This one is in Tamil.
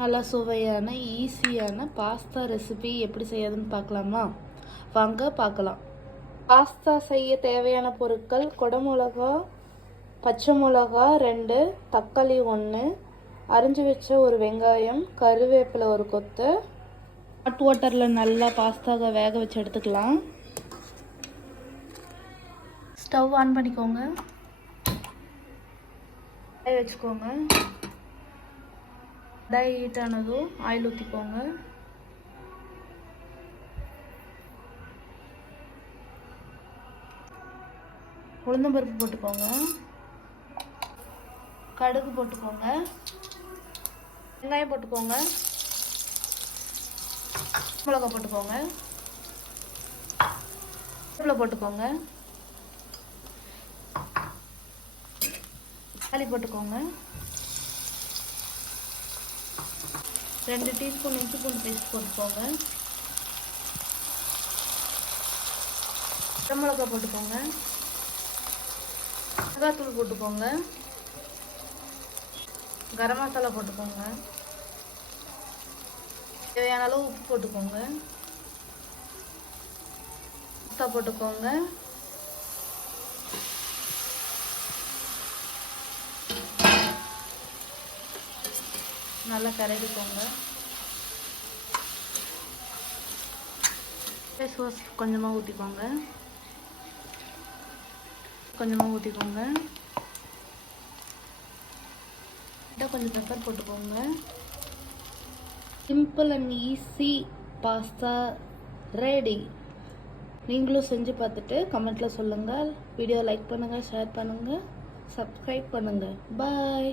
நல்லா சுவையான ஈஸியான பாஸ்தா ரெசிபி எப்படி செய்யறதுன்னு பார்க்கலாமா? வாங்க பார்க்கலாம். பாஸ்தா செய்ய தேவையான பொருட்கள்: குடமிளகா, பச்சை மிளகா 2, தக்காளி 1, அரிஞ்சு வச்ச ஒரு வெங்காயம், கருவேப்பிலை ஒரு கொத்து. ஹாட் வாட்டரில் நல்லா பாஸ்தாவை வேக வச்சு எடுத்துக்கலாம். ஸ்டவ் ஆன் பண்ணிக்கோங்க, வச்சுக்கோங்க. கடாய் ஹீட் ஆனதும் ஆயில் ஊற்றிக்கோங்க. உளுந்தம்பருப்பு போட்டுக்கோங்க, கடுகு போட்டுக்கோங்க, வெங்காயம் போட்டுக்கோங்க, மிளகா போட்டுக்கோங்க, கருவேப்பிலை போட்டுக்கோங்க, தக்காளி போட்டுக்கோங்க, 2 டீஸ்பூன் இஞ்சி பூண்டு பேஸ்ட் போட்டுக்கோங்க, மிளகா போட்டுக்கோங்க, மிளகாத்தூள் போட்டுக்கோங்க, கரம் மசாலா போட்டுக்கோங்க, தேவையான அளவு உப்பு போட்டுக்கோங்க, போட்டுக்கோங்க. நல்லா கரையிக்கோங்க. சோஸ் கொஞ்சமாக ஊற்றிக்கோங்க, கொஞ்சம் பெப்பர் போட்டுக்கோங்க. Simple and easy pasta ready. நீங்களும் செஞ்சு பார்த்துட்டு கமெண்ட்டில் சொல்லுங்கள். வீடியோ லைக் பண்ணுங்கள், ஷேர் பண்ணுங்கள், சப்ஸ்கிரைப் பண்ணுங்கள். பாய்.